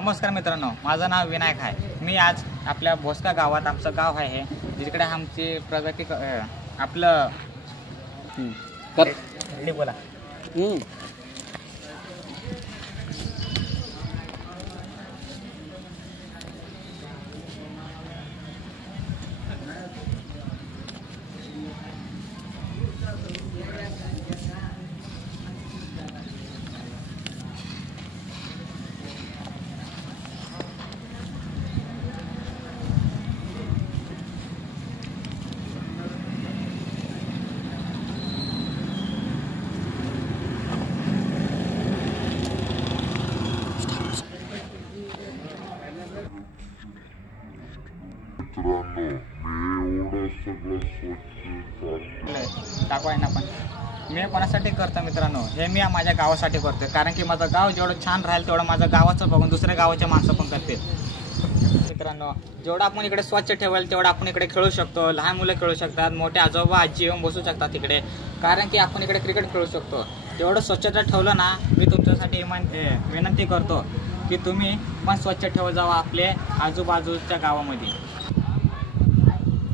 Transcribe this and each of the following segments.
नमस्कार मित्रांनो, माझं नाव विनायक आहे। मी आज आपल्या भोसका गावात, आमचं गाव आहे जिकडे आमची प्रगती आपलं बोला टाकू आहे ना। पण मी कोणासाठी करतो मित्रांनो, हे मी माझ्या गावासाठी करतोय, कारण की माझं गाव जेवढं छान राहील तेवढं माझं गावाचं बघून दुसऱ्या गावाच्या माणसं पण करतील। मित्रांनो, जेवढं आपण इकडे स्वच्छ ठेवाल तेवढं आपण इकडे खेळू शकतो, लहान मुलं खेळू शकतात, मोठे आजोबा आजी येऊन बसू शकतात तिकडे, कारण की आपण इकडे क्रिकेट खेळू शकतो। तेवढं स्वच्छता ठेवलं ना, मी तुमच्यासाठी विनंती करतो की तुम्ही पण स्वच्छ ठेवत जावा आपले आजूबाजूच्या गावामध्ये।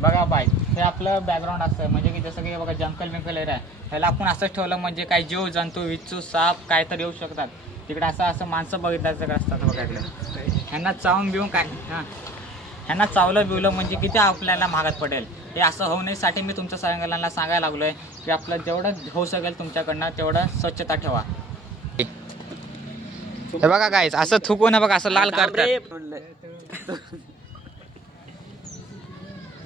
बघा बाय, हे आपलं बॅकग्राऊंड असतं, म्हणजे की जसं की बघा जंगल बिंकल एरिया आहे, ह्याला आपण असंच ठेवलं म्हणजे काही जीव जंतू विच्छू साप काय तर येऊ शकतात तिकडे। असं माणसं बघितलं सगळं असतात बघा इकडे, ह्यांना चावून बिवून काय ह्यांना चावलं बिवलं म्हणजे किती आपल्याला महागात पडेल। हे असं होऊ नयेसाठी मी तुमच्या सगळ्यांना सांगायला लागलोय की आपलं जेवढं होऊ शकेल तुमच्याकडनं तेवढं स्वच्छता ठेवा। हे बघा गाईस, असं थुकून बघा असं लाल करतात।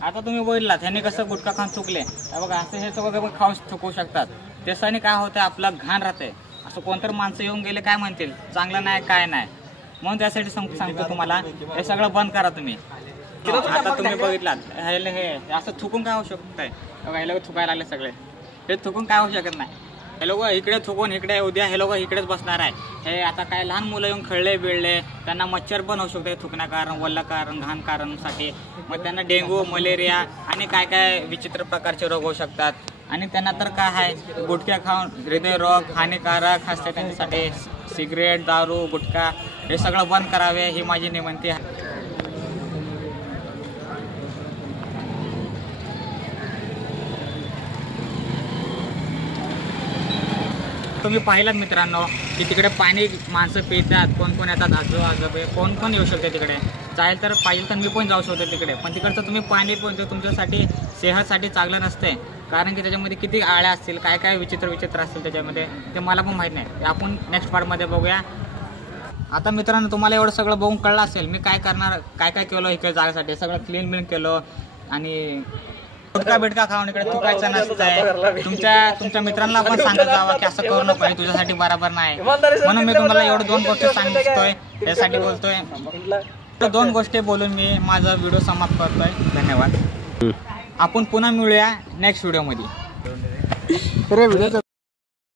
आता तुम्ही बोललात ह्याने कसं गुटखा खाऊन थुकले, बघा असं हे सगळं खाऊन थुकू शकतात। त्याच्याने काय होतं, आपलं घाण राहते। असं कोणतरी माणसं येऊन गेले काय म्हणतील, चांगलं नाही काय नाही, म्हणून त्यासाठी सांगतो तुम्हाला हे सगळं बंद करा तुम्ही। आता तुम्ही बघितलात हे असं थुकून काय होऊ शकतंय, बघा हे लोक थुकायला लागले सगळे, हे थुकून काय होऊ शकत नाही। हे लोक इकडे थुकून इकडे, उद्या हे लोक इकडेच बसणार आहे। हे आता काय लहान मुलं येऊन खेळले बिळले, त्यांना मच्छर पण होऊ शकते थुकण्या कारण, वल्ला कारण, घाण कारणसाठी, मग त्यांना डेंग्यू मलेरिया आणि काय काय विचित्र प्रकारचे रोग होऊ शकतात। आणि त्यांना तर काय आहे, गुटखा खाऊन हृदयरोग हानिकारक असते त्यांच्यासाठी। सिगरेट दारू गुटखा हे सगळं बंद करावे ही माझी विनंती आहे। तुम्ही पाहिलात मित्रांनो की तिकडे पाणी माणसं पितात, कोण कोण येतात, आजोबे कोण कोण येऊ शकते तिकडे। चालेल तर पाहिजे तर मी पण जाऊ शकतो तिकडे, पण तिकडचं तुम्ही पाणी पण तुमच्यासाठी सेहतसाठी चांगलं नसते, कारण की त्याच्यामध्ये किती आळ्या असतील, काय काय विचित्र असतील त्याच्यामध्ये, ते मला पण माहीत नाही। आपण नेक्स्ट पार्टमध्ये बघूया। आता मित्रांनो, तुम्हाला एवढं सगळं बघून कळलं असेल मी काय करणार, काय काय केलं इकडे जाण्यासाठी, सगळं क्लीन बिन केलं। आणि गुटखा बिटका खाऊन इकडे थुकायचं नसतंय। तुमच्या मित्रांना पण सांगत जावा की असं करू नको, तुझ्यासाठी बरोबर नाही। म्हणून मी तुम्हाला एवढं 2 गोष्टी सांगतोय, यासाठी बोलतोय। 2 गोष्टी बोलून मी माझा व्हिडिओ समाप्त करतोय। धन्यवाद। आपण पुन्हा मिळूया नेक्स्ट व्हिडिओ मध्ये।